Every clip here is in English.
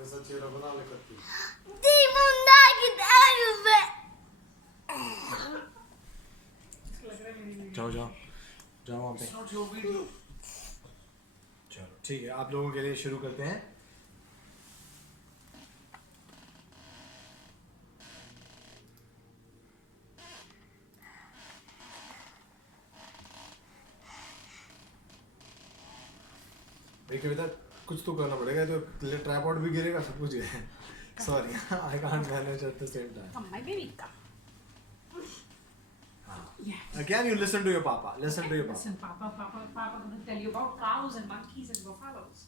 जैसा चेहरा बना ले करती जाओ जाओ जाओ वहाँ पे चलो ठीक है आप लोगों के लिए शुरू करते हैं देखिए बेटा कुछ तो करना पड़ेगा तो ट्राइपॉड भी गिरेगा सब कुछ गिरेगा sorry I can't manage at the same time My baby. Yeah. Again you listen to your papa listen to your papa Listen, Papa gonna tell you about cows and monkeys and buffaloes.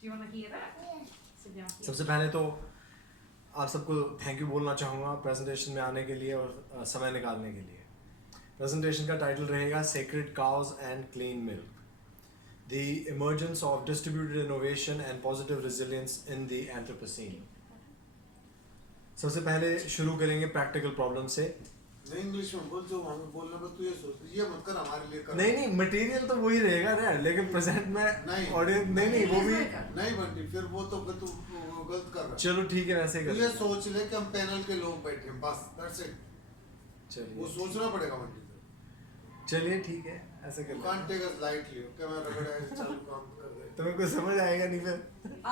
Do you wanna hear that? Sit down here. सबसे पहले तो आप सबको thank you बोलना चाहूँगा presentation में आने के लिए और समय निकालने के लिए प्रेजेंटेशन का टाइटल रहेगा sacred cause and clean milk the emergence of distributed innovation and positive resilience in the anthropocene सबसे पहले शुरू करेंगे प्रैक्टिकल प्रॉब्लम से नहीं इंग्लिश में बोल जो हमें बोलने पर तू ये सोच ये मत कर हमारे लिए कर नहीं मटेरियल तो वही रहेगा ना लेकिन प्रेजेंट में नहीं ऑडियंस नहीं वो भी नहीं बंटी फिर वो तो तू गलत कर रहा है चलो ठीक है वैसे ही तू कर ये सोच ले कि हम पैनल के लोग बैठे हैं बस दैट्स इट वो चलिए सोचना पड़ेगा बंटी चलिए ठीक है ऐसे कर can't take us lightly okay मैं रगड़ ऐसे चालू काम कर दे तुम्हें कुछ समझ आएगा नहीं फिर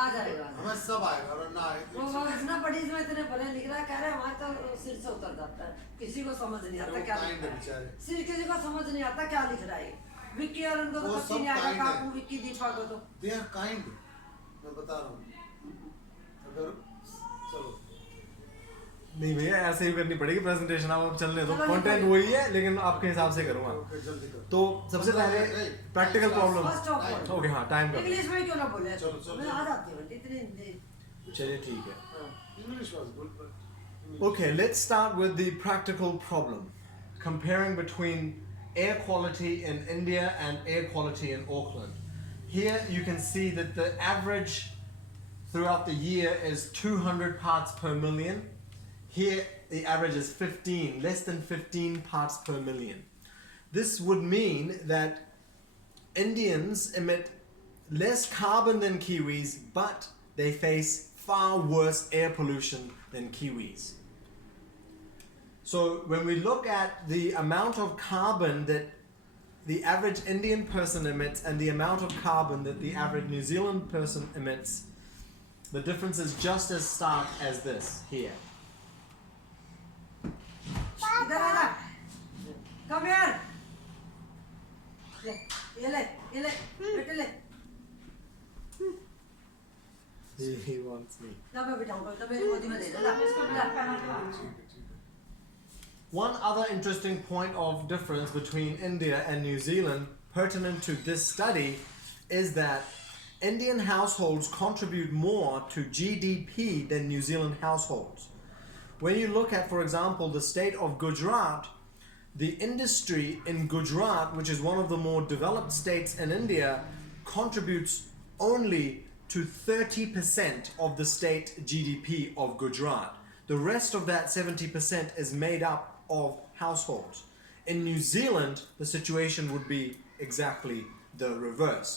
आ जाएगा हमें सब आएगा और ना आए वो इतना बड़ी इसमें इतने पढ़े लिख रहा है कह रहे हैं हमारे तो सिर से उतर जाता है किसी को समझ नहीं आता क्या लिख रहा है बेचारे सिर किसी को समझ नहीं आता क्या लिख रहा है विक्की और उनको तो वो पता सब नहीं आएगा kind है। काकू विक्की दीपा को तो दे आर काइंड मैं बता रहा हूँ अगर चलो नहीं भैया ऐसे ही करनी पड़ेगी प्रेजेंटेशन आप चलने दो चलो, कंटेंट निकलो। वही है लेकिन आपके हिसाब से करूंगा ओके जल्दी कर तो सबसे पहले practical problem first of all okay हाँ टाइम कर इंग्लिश में क्यों ना बोले चलो, चलो, मैं चलो। आ जाती हूँ इतनी हिंदी चलिए ठीक है English was good Okay, let's start with the practical problem. Comparing between air quality in India and air quality in Auckland. Here you can see that the average throughout the year is 200 parts per million. Here the average is 15, less than 15 parts per million. This would mean that Indians emit less carbon than Kiwis, but they face far worse air pollution than Kiwis. So when we look at the amount of carbon that the average Indian person emits and the amount of carbon that the average New Zealand person emits, the difference is just as stark as this here. इधर आ जा कम यार ले ये ले बेटे ले He wants me. ना मैं बिठाऊंगा तो मेरी गोदी में दे दे ला One other interesting point of difference between India and New Zealand pertinent to this study is that Indian households contribute more to GDP than New Zealand households. When you look at, for example, the state of Gujarat, the industry in Gujarat, which is one of the more developed states in India, contributes only to 30% of the state GDP of Gujarat. The rest of that 70% is made up of households. In New Zealand, the situation would be exactly the reverse.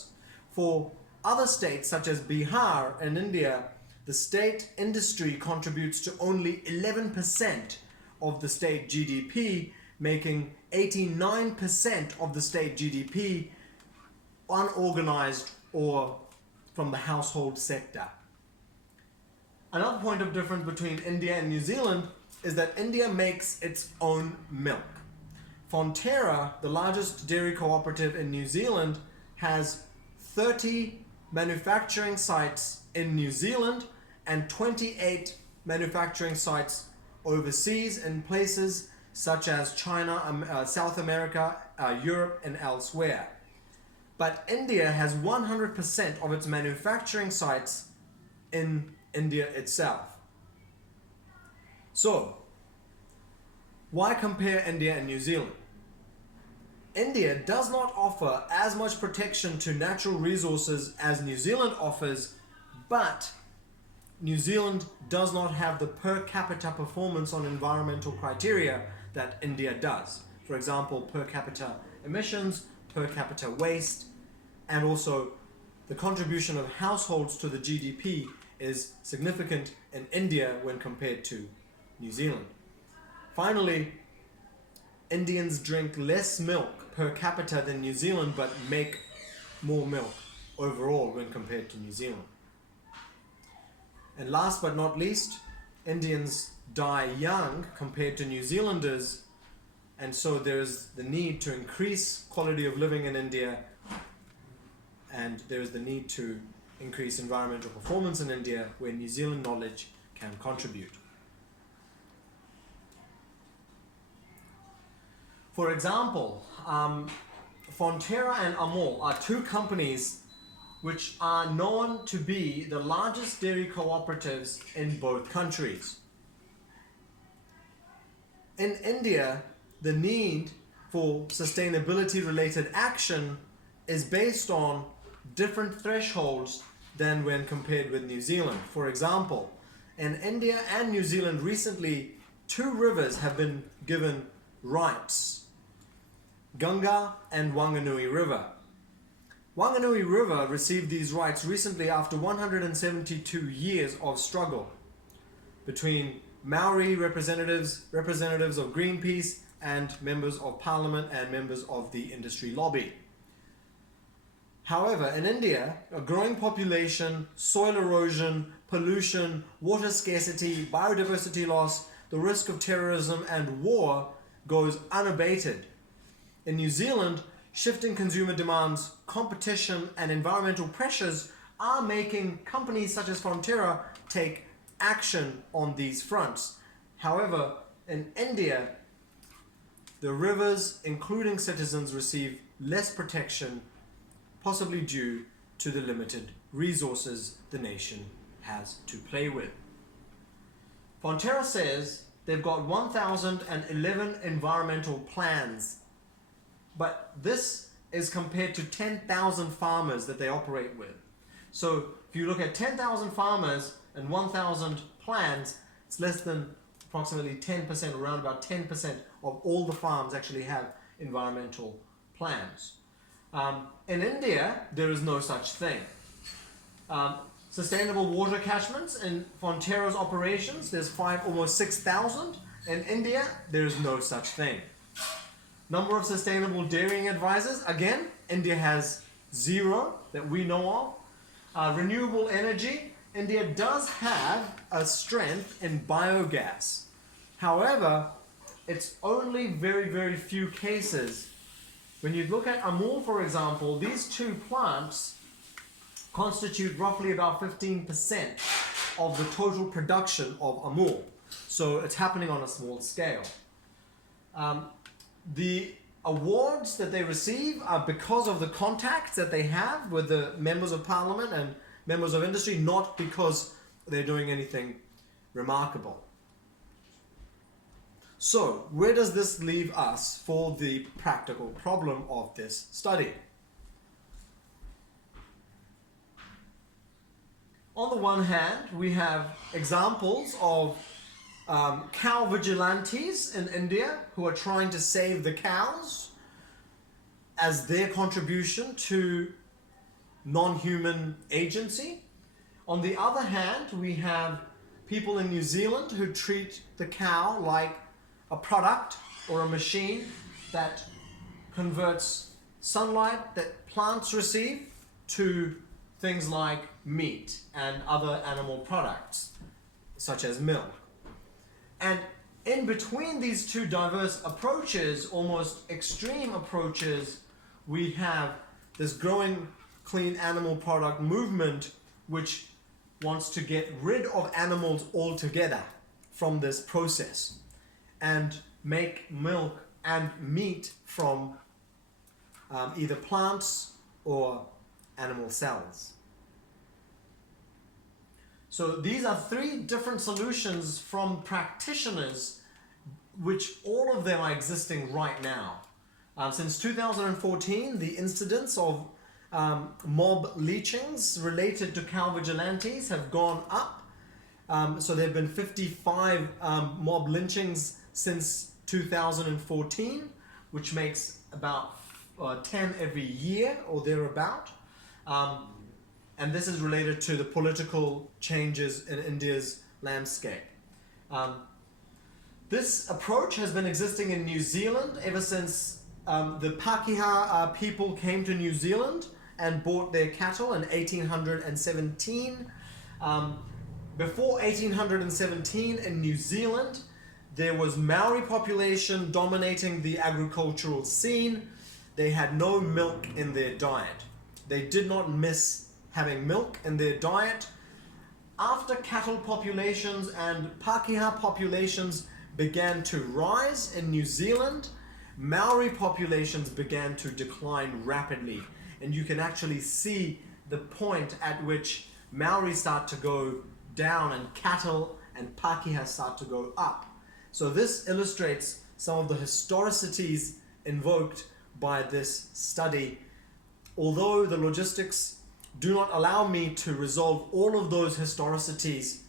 For other states such as Bihar in India, the state industry contributes to only 11% of the state GDP, making 89% of the state GDP unorganized or from the household sector. Another point of difference between India and New Zealand is that India makes its own milk. Fonterra, the largest dairy cooperative in New Zealand, has 30 manufacturing sites in New Zealand and 28 manufacturing sites overseas in places such as China, South America, Europe and elsewhere. But India has 100% of its manufacturing sites in India itself. So, why compare India and New Zealand? India does not offer as much protection to natural resources as New Zealand offers, but New Zealand does not have the per capita performance on environmental criteria that India does. For example, per capita emissions, per capita waste, and also the contribution of households to the GDP is significant in India when compared to New Zealand. Finally, Indians drink less milk per capita than New Zealand, but make more milk overall when compared to New Zealand. And last but not least, Indians die young compared to New Zealanders, and so there is the need to increase quality of living in India, and there is the need to increase environmental performance in India, where New Zealand knowledge can contribute. For example, Fonterra and Amul are two companies which are known to be the largest dairy cooperatives in both countries. In India, the need for sustainability-related action is based on different thresholds than when compared with New Zealand. For example, in India and New Zealand recently, two rivers have been given rights: Ganga and Wanganui River. Wanganui River received these rights recently after 172 years of struggle between Maori representatives of Greenpeace, and members of parliament and members of the industry lobby. However, in India, a growing population, soil erosion, pollution, water scarcity, biodiversity loss, the risk of terrorism and war goes unabated. In New Zealand, shifting consumer demands, competition, and environmental pressures are making companies such as Fonterra take action on these fronts. However, in India, the rivers, including citizens, receive less protection, possibly due to the limited resources the nation has to play with. Fonterra says they've got 1,011 environmental plans, but this is compared to 10,000 farmers that they operate with. So if you look at 10,000 farmers and 1,000 plans, it's less than approximately 10%, around about 10% of all the farms actually have environmental plans. In India, there is no such thing. Sustainable water catchments in Fonterra's operations, there's almost 6,000. In India, there is no such thing. Number of sustainable dairying advisors, again, India has 0 that we know of. Renewable energy, India does have a strength in biogas. However, it's only very, very few cases. When you look at Amul, for example, these two plants constitute roughly about 15% of the total production of Amul. So it's happening on a small scale. The awards that they receive are because of the contacts that they have with the members of parliament and members of industry, not because they're doing anything remarkable. So, where does this leave us for the practical problem of this study? On the one hand, we have examples of cow vigilantes in India who are trying to save the cows as their contribution to non-human agency. On the other hand, we have people in New Zealand who treat the cow like a product or a machine that converts sunlight that plants receive to things like meat and other animal products, such as milk. And in between these two diverse approaches, almost extreme approaches, we have this growing clean animal product movement which wants to get rid of animals altogether from this process and make milk and meat from either plants or animal cells. So these are 3 different solutions from practitioners, which all of them are existing right now. Since 2014, the incidence of mob lynchings related to cow vigilantes have gone up. So there have been 55 mob lynchings since 2014, which makes about 10 every year or thereabout. and this is related to the political changes in India's landscape. This approach has been existing in New Zealand ever since the Pakeha people came to New Zealand and bought their cattle in 1817. Before 1817 in New Zealand, there was Maori population dominating the agricultural scene. They had no milk in their diet. They did not miss having milk in their diet. After cattle populations and Pakeha populations began to rise in New Zealand, Maori populations began to decline rapidly. And you can actually see the point at which Maori start to go down and cattle and Pakeha start to go up. So this illustrates some of the historicities invoked by this study. Although the logistics do not allow me to resolve all of those historicities,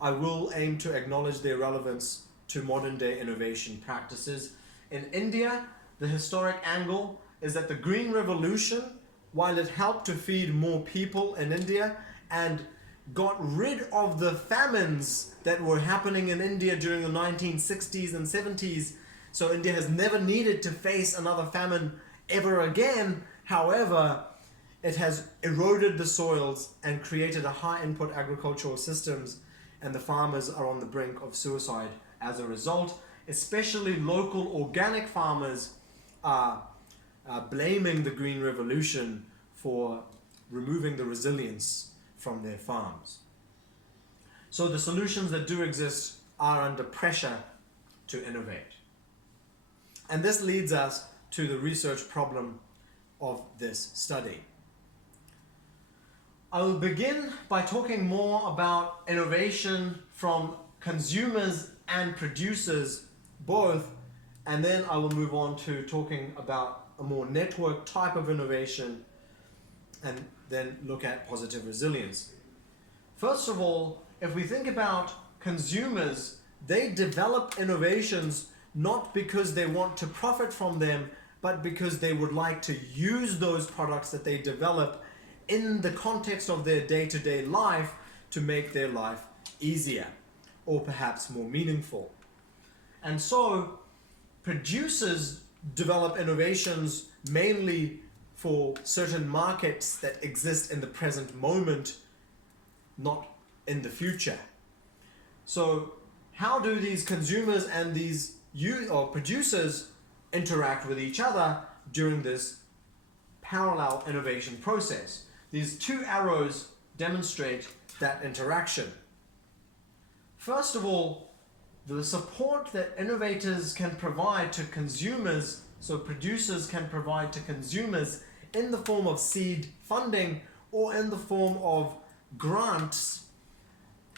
I will aim to acknowledge their relevance to modern day innovation practices. In India, the historic angle is that the Green Revolution, while it helped to feed more people in India and got rid of the famines that were happening in India during the 1960s and 70s, so India has never needed to face another famine ever again. However, it has eroded the soils and created a high input agricultural systems, and the farmers are on the brink of suicide as a result. Especially local organic farmers are blaming the Green Revolution for removing the resilience from their farms. So the solutions that do exist are under pressure to innovate. And this leads us to the research problem of this study. I will begin by talking more about innovation from consumers and producers both, and then I will move on to talking about a more network type of innovation and then look at positive resilience. First of all, if we think about consumers, they develop innovations not because they want to profit from them, but because they would like to use those products that they develop in the context of their day-to-day life to make their life easier or perhaps more meaningful. And so producers develop innovations mainly for certain markets that exist in the present moment, not in the future. So how do these consumers and these producers interact with each other during this parallel innovation process? These two arrows demonstrate that interaction. First of all, the support that innovators can provide to consumers, so producers can provide to consumers in the form of seed funding or in the form of grants,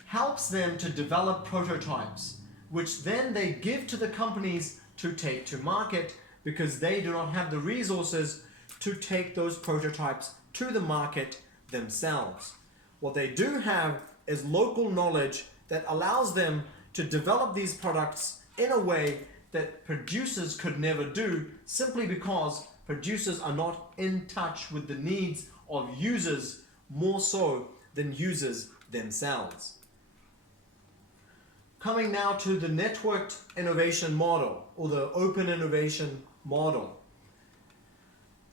helps them to develop prototypes, which then they give to the companies to take to market because they do not have the resources to take those prototypes to the market themselves. What they do have is local knowledge that allows them to develop these products in a way that producers could never do, simply because producers are not in touch with the needs of users more so than users themselves. Coming now to the networked innovation model or the open innovation model.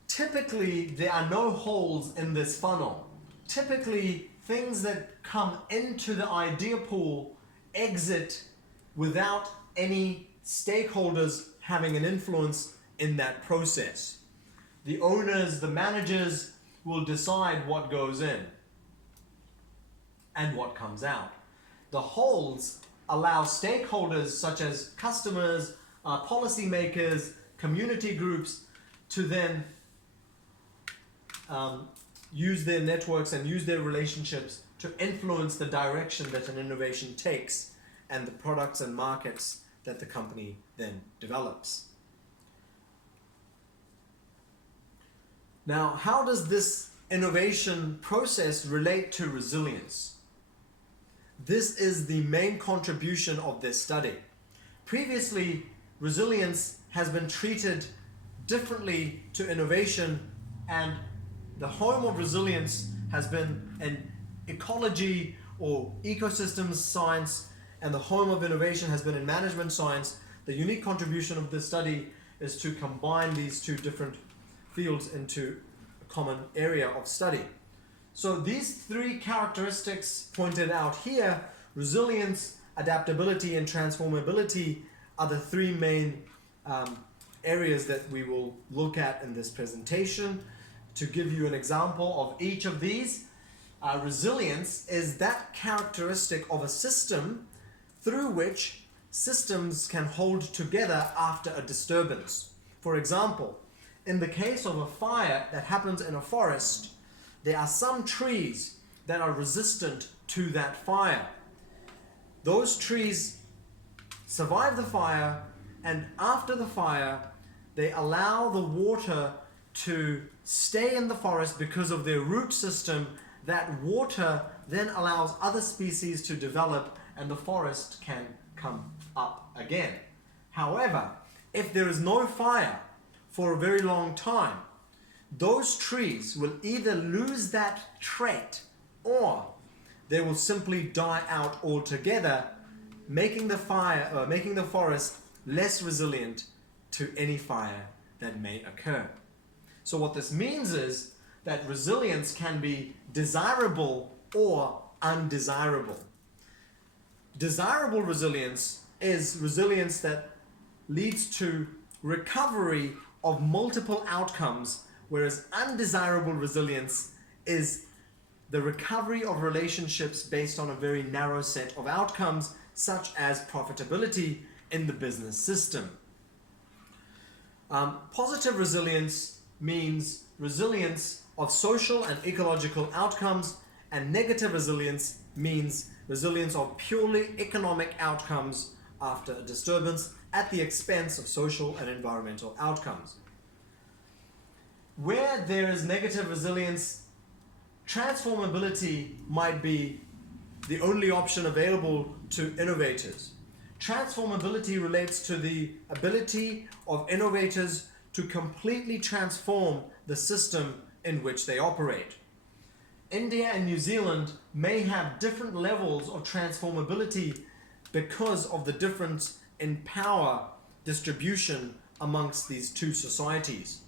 Typically, there are no holes in this funnel. Typically, things that come into the idea pool exit without any stakeholders having an influence in that process. The owners, the managers will decide what goes in and what comes out. The holes allow stakeholders such as customers, policymakers, community groups to then use their networks and use their relationships to influence the direction that an innovation takes and the products and markets that the company then develops. Now, how does this innovation process relate to resilience? This is the main contribution of this study. Previously, resilience has been treated differently to innovation, and the home of resilience has been an ecology or ecosystems science, and the home of innovation has been in management science. The unique contribution of this study is to combine these two different fields into a common area of study. So these three characteristics pointed out here, resilience, adaptability, and transformability, are the three main areas that we will look at in this presentation. To give you an example of each of these, resilience is that characteristic of a system through which systems can hold together after a disturbance. For example, in the case of a fire that happens in a forest, there are some trees that are resistant to that fire. Those trees survive the fire, and after the fire, they allow the water to stay in the forest because of their root system. That water then allows other species to develop, and the forest can come up again. However, if there is no fire for a very long time, those trees will either lose that trait or they will simply die out altogether, making the forest less resilient to any fire that may occur. So what this means is that resilience can be desirable or undesirable. Desirable resilience is resilience that leads to recovery of multiple outcomes, whereas undesirable resilience is the recovery of relationships based on a very narrow set of outcomes, such as profitability in the business system. Positive resilience means resilience of social and ecological outcomes, and negative resilience means resilience of purely economic outcomes after a disturbance at the expense of social and environmental outcomes. Where there is negative resilience, transformability might be the only option available to innovators. Transformability relates to the ability of innovators to completely transform the system in which they operate. India and New Zealand may have different levels of transformability because of the difference in power distribution amongst these two societies.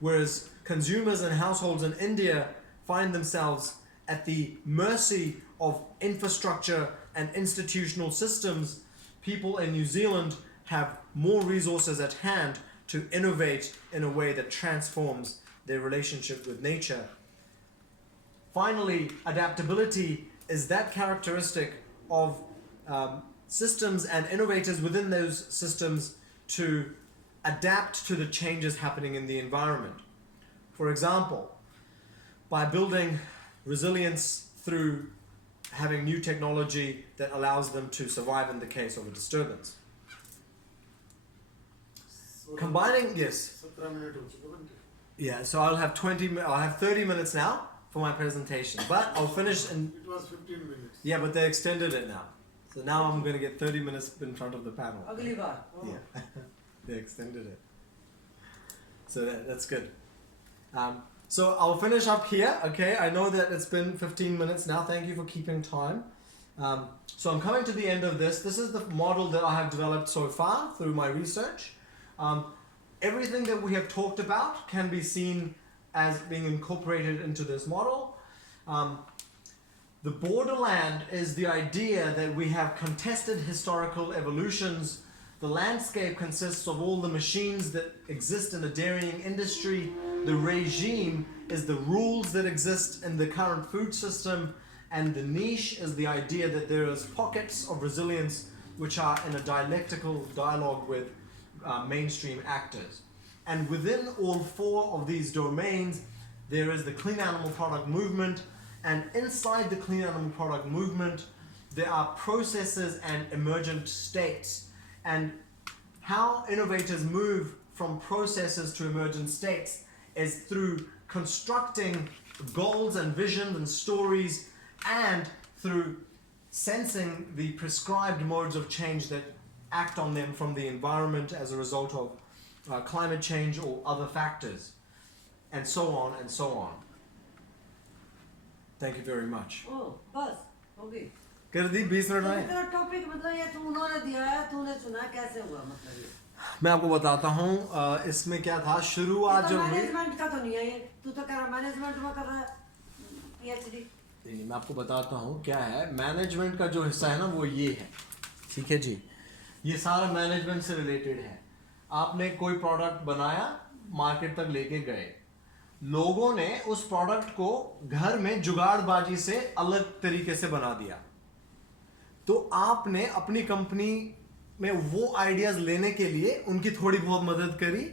Whereas consumers and households in India find themselves at the mercy of infrastructure and institutional systems, people in New Zealand have more resources at hand to innovate in a way that transforms their relationship with nature. Finally, adaptability is that characteristic of systems and innovators within those systems to adapt to the changes happening in the environment. For example, by building resilience through having new technology that allows them to survive in the case of a disturbance. Combining, yes. Yeah, so I'll have 30 minutes now for my presentation, but I'll finish in... It was 15 minutes. Yeah, but they extended it now. So now I'm going to get 30 minutes in front of the panel. Yeah, they extended it. So that's good. So I'll finish up here, okay? I know that it's been 15 minutes now. Thank you for keeping time. So I'm coming to the end of this. This is the model that I have developed so far through my research. Everything that we have talked about can be seen as being incorporated into this model. The borderland is the idea that we have contested historical evolutions. The landscape consists of all the machines that exist in the dairying industry. The regime is the rules that exist in the current food system. And the niche is the idea that there is pockets of resilience which are in a dialectical dialogue with mainstream actors. And within all four of these domains, there is the clean animal product movement. And inside the clean animal product movement, there are processes and emergent states. And how innovators move from processes to emergent states is through constructing goals and visions and stories, and through sensing the prescribed modes of change that act on them from the environment as a result of climate change or other factors, and so on and so on. Thank you very much. ओ बस हो गई। कर दी 20 minute तो में। तेरा topic मतलब ये तुम उन्होंने दिया है, तूने सुना, कैसे हुआ मतलब ये? मैं आपको बताता हूँ इसमें क्या था। शुरुआत जब हुई, मैनेजमेंट का तो नहीं है ये, तू तो कह रहा मैनेजमेंट में कर रहा है PhD। मैं आपको बताता हूँ क्या है। मैनेजमेंट का जो हिस्सा है ना वो ये है, ठीक है जी। ये सारा मैनेजमेंट से रिलेटेड है। आपने कोई प्रोडक्ट बनाया, मार्केट तक लेके गए, लोगों ने उस प्रोडक्ट को घर में जुगाड़बाजी से अलग तरीके से बना दिया, तो आपने अपनी कंपनी में वो आइडियाज लेने के लिए उनकी थोड़ी बहुत मदद करी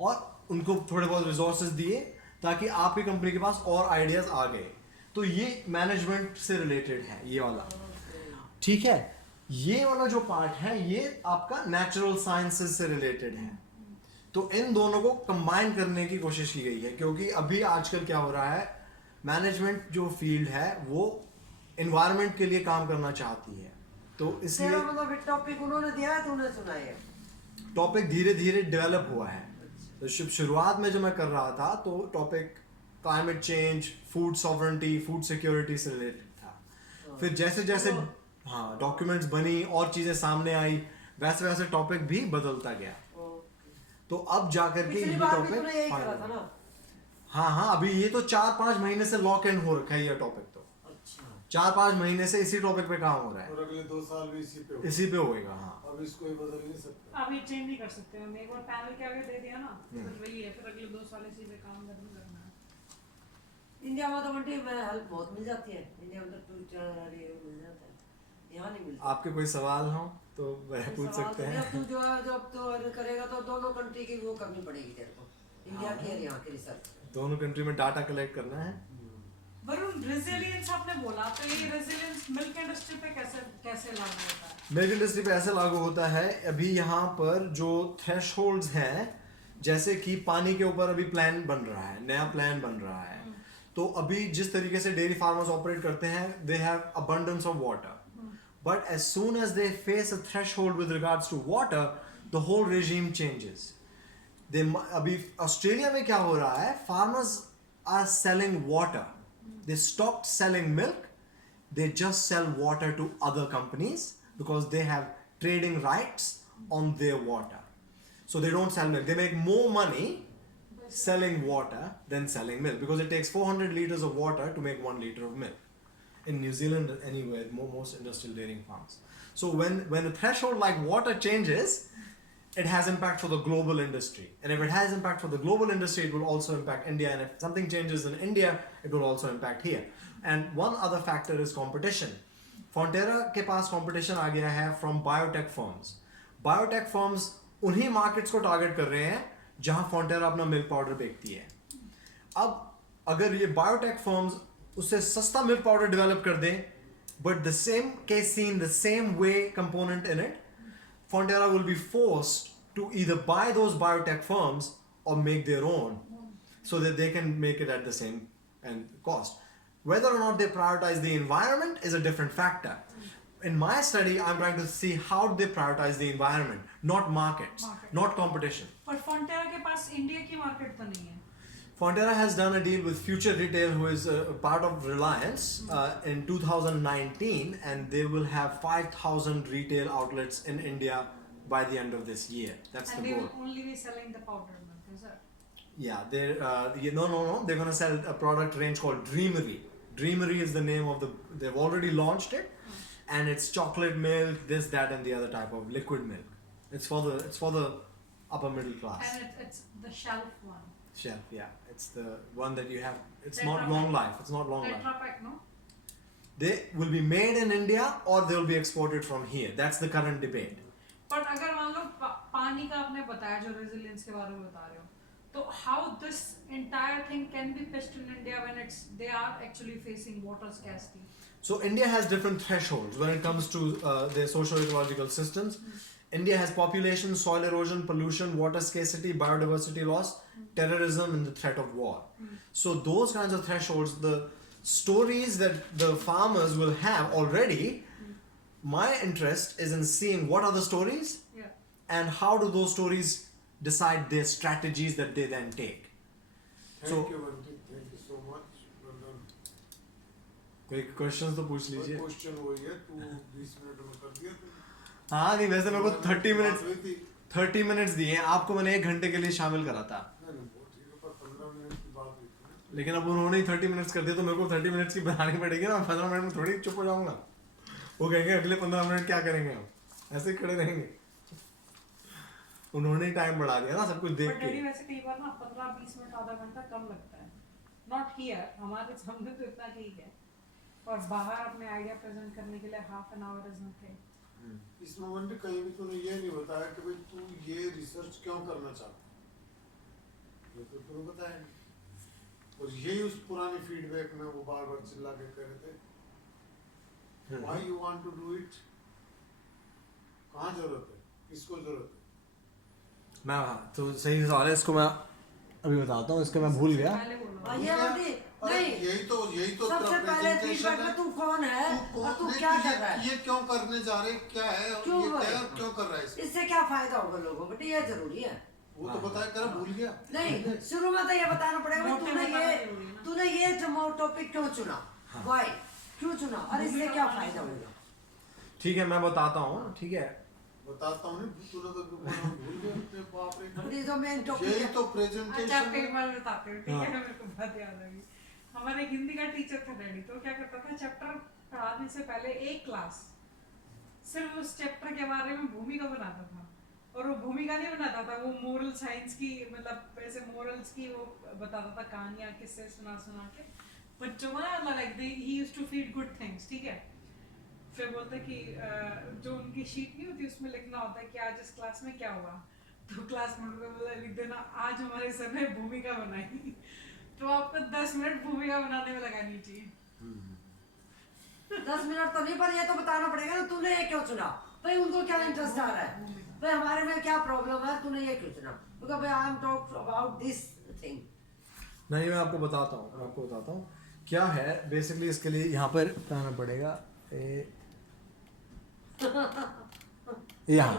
और उनको थोड़े बहुत रिसोर्सेज दिए ताकि आपकी कंपनी के पास और आइडियाज आ गए। तो ये मैनेजमेंट से रिलेटेड है ये वाला, ठीक है। ये वाला जो पार्ट है ये आपका नेचुरल साइंसेज से रिलेटेड है। तो इन दोनों को कंबाइन करने की कोशिश की गई है, क्योंकि अभी आजकल क्या हो रहा है, मैनेजमेंट जो फील्ड है वो एनवायरनमेंट के लिए काम करना चाहती है। तो इसलिए तेरा मतलब टॉपिक उन्होंने दिया है, तूने सुना है? टॉपिक धीरे धीरे डेवलप हुआ है। तो शुरुआत में जो मैं कर रहा था तो topic climate change, food sovereignty, food security से रिलेटेड था। फिर जैसे जैसे हाँ डॉक्यूमेंट्स बनी और चीज़ें सामने आई, वैसे वैसे टॉपिक भी बदलता गया। तो अब जाकर के ये टॉपिक हाँ अभी ये तो 4-5 महीने से लॉक इन हो रखा है ये टॉपिक। तो अच्छा 4-5 महीने से इसी टॉपिक पे काम हो रहा है और अगले 2 साल भी इसी पे होएगा। हाँ अब इसको ही बदल नहीं सकते। अभी चेंज नहीं कर सकते। हमने एक बार पैनल के आगे दे दिया ना, फिर वही है, फिर अगले 2 साल इसी पे काम करना है। इंडिया में तो बंटी में हेल्प बहुत मिल जाती है। इंडिया में तो ट्यूटर ये मिल जाता है, यहाँ नहीं मिलता। आपके कोई सवाल हो तो वह पूछ सकते हैं। तू जो है जब तो करेगा तो दोनों कंट्री की वो करनी पड़ेगी तेरे को, इंडिया की और यहाँ की रिसर्च। दोनों कंट्री में डाटा कलेक्ट करना है। वरुण, रेजिलियंस आपने बोला, तो ये रेजिलियंस मिल्क इंडस्ट्री पे कैसे लागू होता है? मिल्क इंडस्ट्री पे ऐसे लागू होता है, अभी यहाँ पर जो थ्रेशहोल्ड्स हैं, जैसे कि पानी के ऊपर अभी प्लान बन रहा है, नया प्लान बन रहा है। तो अभी जिस तरीके से डेयरी फार्मर्स ऑपरेट करते हैं, they have abundance of water, but as soon as they face a threshold with regards to water, the whole regime changes. अभी ऑस्ट्रेलिया में क्या हो रहा है, farmers are selling water. They stopped selling milk. They just sell water to other companies because they have trading rights on their water. So they don't sell milk. They make more money selling water than selling milk because it takes 400 liters of water to make 1 liter of milk. In New Zealand, anywhere, most industrial dairying farms. So when a threshold like water changes, it has impact for the global industry. And if it has impact for the global industry, it will also impact India. And if something changes in India, it will also impact here. And one other factor is competition. Fonterra के पास competition आ गया है from biotech firms. Biotech firms उन्हीं markets को target कर रहे हैं जहाँ Fonterra अपना milk powder बेचती है। अब अगर ये biotech firms उससे सस्ता मिल्क पाउडर डेवलप कर दें, but the same casein, the same whey component in it, Fonterra will be forced to either buy those biotech firms or make their own so that they can make it at the same cost. Whether or not they prioritize the environment is a different factor. In my study, I'm trying to see how they prioritize the environment, not markets, not competition. पर Fonterra के पास India की market तो नहीं है। Fonterra has done a deal with Future Retail, who is a part of Reliance, in 2019, and they will have 5,000 retail outlets in India by the end of this year. That's And the they goal. will only be selling the powdered milk, is it? Yeah, no. They're gonna sell a product range called Dreamery. Dreamery is the name of they've already launched it, and it's chocolate milk, this, that, and the other type of liquid milk. It's for the upper middle class. And it's the shelf one. Shelf, yeah. It's the one that you have. It's Tetra not Pak. long life. It's not long life. Tetra Pak, no? They will be made in India or they will be exported from here. That's the current debate. But अगर मान लो पानी का आपने बताया जो resilience के बारे में बता रहे हो, तो how this entire thing can be pitched in India when they are actually facing water scarcity? So India has different thresholds when it comes to their socio-ecological systems. India has population, soil erosion, pollution, water scarcity, biodiversity loss, terrorism, and the threat of war. So those kinds of thresholds, the stories that the farmers will have already, my interest is in seeing what are the stories and how do those stories decide their strategies that they then take. Thank you, Vanti. Thank you so much. Well done. कोई questions तो पूछ लीजिए। Question वही है, तू 20 minute में कर दिया तूने। हाँ नहीं, वैसे मेरे को 30 बात हुई थी। मिनट्स दिए हैं आपको, मैंने 1 घंटे के लिए शामिल करा था, नहीं वो ठीक है, पर 15 मिनट की बात हुई थी। लेकिन अब उन्होंने ही 30 मिनट्स कर दिया तो मेरे को 30 मिनट्स की बनानी पड़ेगी ना। 15 मिनट में थोड़ी चुप हो जाऊंगा। वो कहेंगे अगले 15 मिनट क्या करेंगे हम, ऐसे ही खड़े रहेंगे। उन्होंने ही टाइम बढ़ा दिया ना सब कुछ देख बट के। डैडी वैसे कई बार ना 15-20 मिनट आधा घंटा कम लगता है, नॉट हियर, हमारे सामने तो इतना ठीक है, और बाहर अपने आइडिया प्रेजेंट करने के लिए half an hour is nothing. इस मोमेंट में कहीं भी तूने ये नहीं बताया कि भाई तू ये रिसर्च क्यों करना चाहता है, ये तो तूने बताया नहीं। और यही उस पुरानी फीडबैक में वो बार बार चिल्ला के कह रहे थे, why you want to do it, कहाँ जरूरत है, किसको जरूरत है। मैं तो सही सवाल है, इसको मैं अभी बताता हूँ, इसको मैं भूल गया। पहले बोलो। हाँ, ये बंटी नहीं, यही तो सबसे पहले फीडबैक में तू कौन है और तू क्या कर रहा है, ये क्यों करने जा रहे, क्या है, और क्यों ये कर क्या रहा है, है? क्यों कर रहा है इसको? इससे क्या फायदा होगा लोगों को, ये जरूरी है। वो तो बताया कर, भूल गया। नहीं, शुरू में तो ये बताना पड़ेगा कि मोटिव बताना जरूरी है ना। तूने ये टॉपिक क्यों चुना, व्हाई, क्यों चुना और इससे क्या फायदा होगा। ठीक है मैं बताता हूँ, ठीक है बताता हूँ, तूने तो भूल गया। अपने बाप रे, ये जो मेन टॉपिक यही है। तो अच्छा प्रेजेंटेशन आपको एक बार बताते हो, ठीक है, हाँ। मेरे को बात याद आ गई। हमारे एक हिंदी का टीचर था डैडी, तो क्या करता था, चैप्टर पढ़ाने से पहले एक क्लास सिर्फ उस चैप्टर के बारे में भूमिका बनाता था, और वो भूमिका नहीं बनाता था, वो मोरल साइंस की, मतलब ऐसे मोरल्स की वो बताता था, कहानियां किससे सुना सुना के बच्चों को ना, like he used to feed good things, ठीक है। फिर बोलते कि जो उनकी शीट नहीं होती उसमें लिखना होता है कि आज इस क्लास में क्या हुआ, तो क्लास में उनको बोला लिख देना आज हमारे सर ने भूमिका बनाई, तो आपको 10 मिनट भूमिका बनाने में लगानी चाहिए। 10 मिनट तो नहीं, पर ये तो बताना पड़ेगा ना तूने ये क्यों चुना, भाई उनको क्या इंटरेस्ट आ रहा है, भाई हमारे में क्या प्रॉब्लम है, तूने ये क्यों चुना, क्योंकि भाई I am talk about this thing. नहीं, मैं आपको बताता हूँ क्या है बेसिकली। इसके लिए यहाँ पर आना पड़ेगा, यहाँ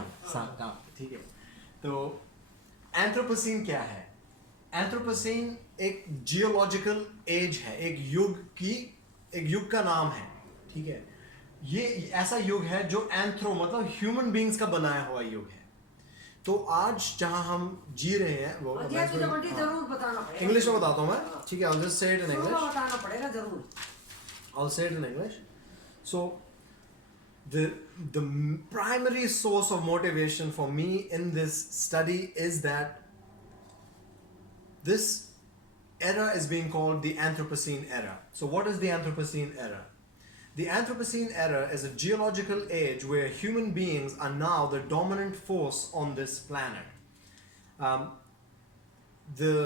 ठीक है। तो एंथ्रोपोसीन क्या है? एंथ्रोपोसीन एक जियोलॉजिकल एज है, एक युग का नाम है, ठीक है। ये ऐसा युग है जो एंथ्रो मतलब ह्यूमन बींग्स का बनाया हुआ युग है। तो आज जहां हम जी रहे हैं वो ये तुझे बंटी जरूर बताना पड़ेगा, इंग्लिश में बताता हूँ मैं, ठीक है। I'll just say it in English. बताना पड़ेगा जरूर। I'll say it in English. So the primary source of motivation for me in this study is that this era is being called the Anthropocene era. So what is the Anthropocene era? The Anthropocene era is a geological age where human beings are now the dominant force on this planet. The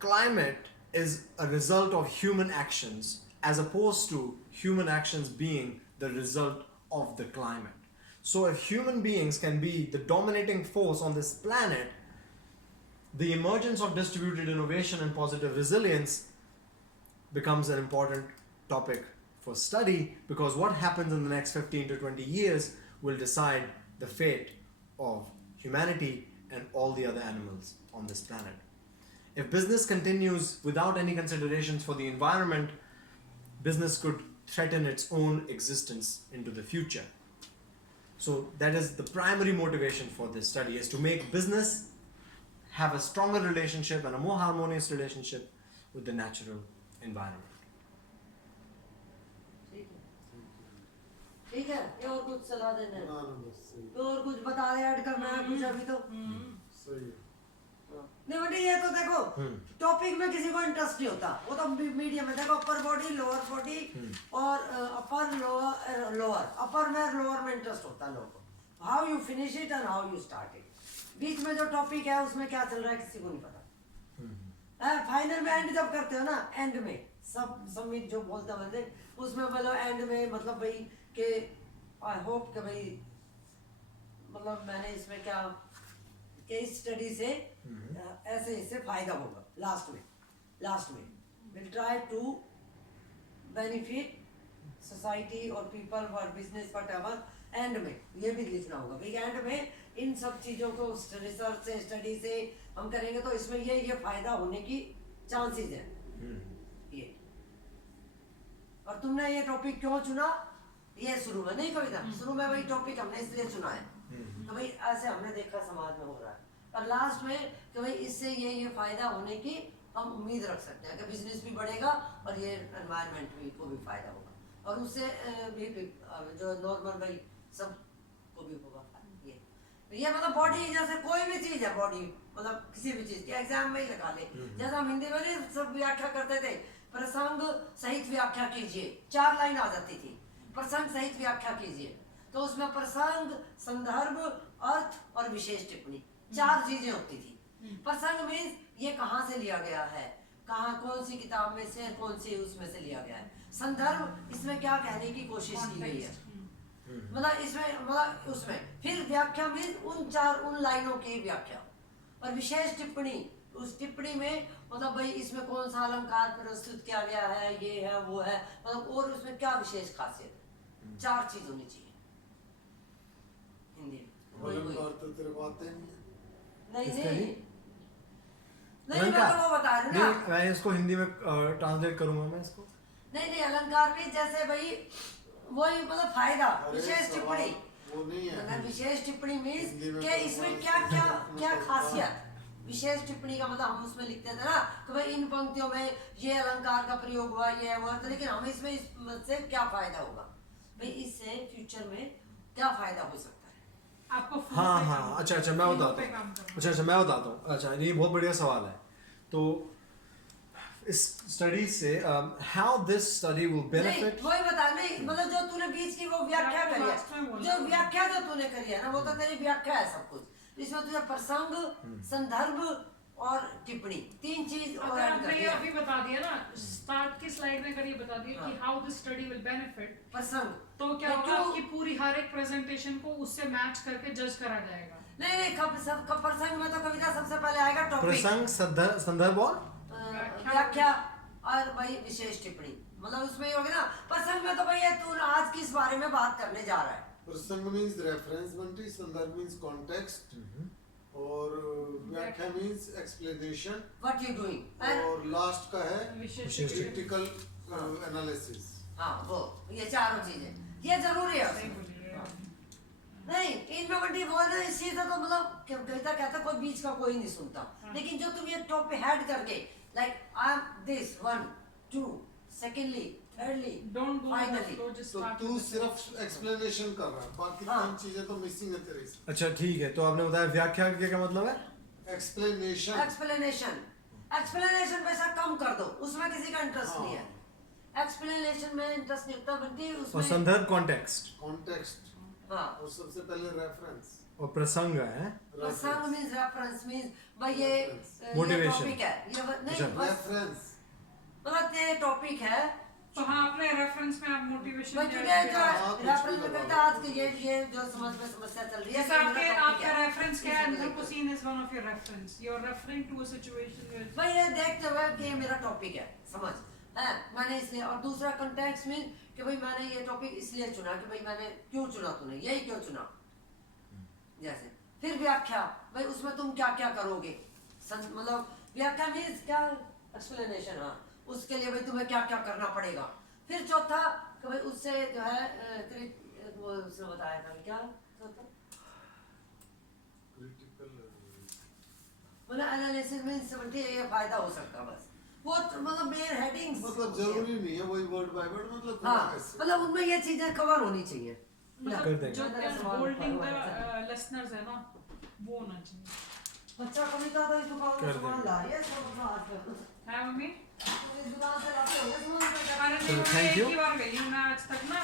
climate is a result of human actions as opposed to human actions being the result of the climate. So if human beings can be the dominating force on this planet, the emergence of distributed innovation and positive resilience becomes an important topic for study, because what happens in the next 15 to 20 years will decide the fate of humanity and all the other animals on this planet. If business continues without any considerations for the environment, business could threaten its own existence into the future. So that is the primary motivation for this study, is to make business have a stronger relationship and a more harmonious relationship with the natural environment. ठीक है, ये और कुछ सलाह देना है, ना बस सही तो और कुछ बता दे, ऐड करना है कुछ अभी तो। सही है। नहीं बेटे, ये तो देखो टॉपिक में किसी को इंटरेस्ट नहीं होता, वो तो मीडियम में देखो, अपर बॉडी लोअर बॉडी और अपर लोअर, अपर में लोअर में इंटरेस्ट होता है लोगों को, how you finish it and how you start it. बीच में जो टॉपिक है उसमें क्या चल रहा है किसी को नहीं पता। फाइनल में एंड जब करते हो ना, एंड में सब सबमिट जो बोलते हैं उसमें मतलब एंड में मतलब भाई कि आई होप कि भाई मतलब मैंने इसमें क्या केस स्टडी से ऐसे इससे फायदा होगा। लास्ट में will try to benefit society और पीपल और बिजनेस वट एंड में ये भी लिखना होगा भाई, एंड में इन सब चीज़ों को रिसर्च से स्टडी से हम करेंगे तो इसमें ये फायदा होने की चांसेस है। ये और तुमने ये टॉपिक क्यों चुना, ये शुरू में नहीं कविता, शुरू में वही टॉपिक हमने इसलिए चुना है। तो भाई ऐसे हमने देखा समाज में हो रहा है, और लास्ट में कि भाई इससे ये फायदा होने की हम उम्मीद रख सकते हैं कि बिजनेस भी बढ़ेगा और ये एनवायरनमेंट भी को भी फायदा होगा, और उससे भी जो नॉर्मल भाई सब को भी होगा ये मतलब बॉडी जैसे कोई भी चीज है, बॉडी मतलब किसी भी चीज के एग्जाम में ही लगा ले, जैसा हम हिंदी में सब व्याख्या करते थे, प्रसंग सहित व्याख्या कीजिए, 4 लाइन आ जाती थी, प्रसंग सहित व्याख्या कीजिए, तो उसमें प्रसंग, संदर्भ, अर्थ और विशेष टिप्पणी 4 चीजें होती थी। प्रसंग मीन्स ये कहाँ से लिया गया है, कहाँ कौन सी किताब में से, कौन सी उसमें से लिया गया है। संदर्भ इसमें क्या कहने की कोशिश की गई है, मतलब इसमें मतलब उसमें। फिर व्याख्या मीन्स उन लाइनों की व्याख्या, और विशेष टिप्पणी उस टिप्पणी में मतलब भाई इसमें कौन सा अलंकार प्रस्तुत किया गया है, ये है वो है, मतलब और उसमें क्या विशेष खासियत है। 4 चीज होनी चाहिए हिंदी में। अलंकार तो तेरे को आते नहीं नहीं मैं तो वो बता रही हूँ ना, मैं इसको हिंदी में ट्रांसलेट करूंगा मैं इसको। नहीं अलंकार में जैसे भाई वही मतलब फायदा, विशेष टिप्पणी वो नहीं है। अगर विशेष टिप्पणी मीन्स कि इसमें क्या खासियत, विशेष टिप्पणी का मतलब हम उसमें लिखते थे ना कि भाई इन पंक्तियों में ये अलंकार का प्रयोग हुआ, ये हुआ, तो लेकिन हम इसमें इससे क्या फायदा होगा भाई, इससे फ्यूचर में क्या फायदा हो सकता है आपको। हाँ अच्छा मैं बताता हूँ। अच्छा ये बहुत बढ़िया सवाल है। तो इस स्टडी से how this study will benefit, वही बता, नहीं मतलब जो तूने बीच की वो व्याख्या करी है, जो व्याख्या जो तूने करी है ना, वो तो तेरी व्याख्या है सब कुछ। इसमें तुझे प्रसंग, संदर्भ और टिप्पणी 3 चीज और ऐड कर दिया। अभी बता दिया ना, स्टार्ट की स्लाइड में करिए बता दिया कि how this study will benefit प्रसंग, तो क्या होगा आपकी पूरी हर एक प्रेजेंटेशन को उससे मैच करके जज करा जाएगा। नहीं कब प्रसंग में तो कविता सबसे पहले आएगा टॉपिक, प्रसंग, संदर्भ और व्याख्या और वही विशेष टिप्पणी, मतलब उसमें ही होगी ना। प्रसंग में तो भैया तू आज किस बारे में बात करने जा रहा है। प्रसंग मींस रेफरेंस बनती, संदर्भ मींस कॉन्टेक्स्ट, और व्याख्या means explanation what you doing, और लास्ट का है विशेष क्रिटिकल एनालिसिस। हाँ वो ये 4 चीजें ये जरूरी है। नहीं इनमें बड़ी बोल रहे इस चीज तो मतलब कविता कहता कोई बीच का कोई नहीं सुनता, लेकिन जो तुम ये टॉप पे हेड करके like I am this 1 2 secondly thirdly, don't go finally. तो तू सिर्फ एक्सप्लेनेशन कर रहा है, बाकी 3 चीजें तो मिसिंग है तेरे से। अच्छा ठीक है, तो आपने बताया व्याख्या के क्या मतलब है? एक्सप्लेनेशन वैसा कम कर दो, उसमें किसी का इंटरेस्ट नहीं है। एक्सप्लेनेशन में इंटरेस्ट नहीं होता, बल्कि उसमें और संदर्भ कॉन्टेक्स्ट, हाँ, और सबसे पहले रेफरेंस और प्रसंग है। प्रसंग मींस रेफरेंस मींस भाई ये मोटिवेशन टॉपिक है, ये नहीं रेफरेंस मतलब ये टॉपिक है। तो हाँ अपने रेफरेंस में आप मोटिवेशन भाई तुझे जो रेफरेंस में करता आज के ये जो समझ में समस्या चल रही है, जैसे आपका रेफरेंस क्या है? Anthropocene is one of your reference. You are referring to a situation where भाई ये देखते हुए कि ये मेरा टॉपिक है, समझ है मैंने इसलिए। और दूसरा कंटेक्स्ट मीन कि भाई मैंने ये टॉपिक इसलिए चुना कि भाई मैंने क्यों चुना, तूने यही क्यों चुना। जैसे फिर व्याख्या, भाई उसमें तुम क्या क्या करोगे, मतलब व्याख्या मीन्स क्या, एक्सप्लेनेशन। हाँ, उसके लिए भाई तुम्हें क्या क्या करना पड़ेगा। फिर चौथा कि भाई उससे जो है वो उसने बताया था क्या चौथा, मतलब एनालिसिस में समझिए ये फायदा हो सकता, बस वो मतलब मेन हेडिंग्स मतलब जरूरी नहीं है वही वर्ड बाय वर्ड, मतलब हाँ मतलब उनमें ये चीजें कवर होनी चाहिए। जो होल्डिंग द लिसनर्स है ना वो होना चाहिए। अच्छा कविता तो इसको पावर सामान ला रही है सब आज है मम्मी इस दुकान से लाते हो सामान। अरे नहीं, मैं एक ही बार गई हूँ मैं आज तक ना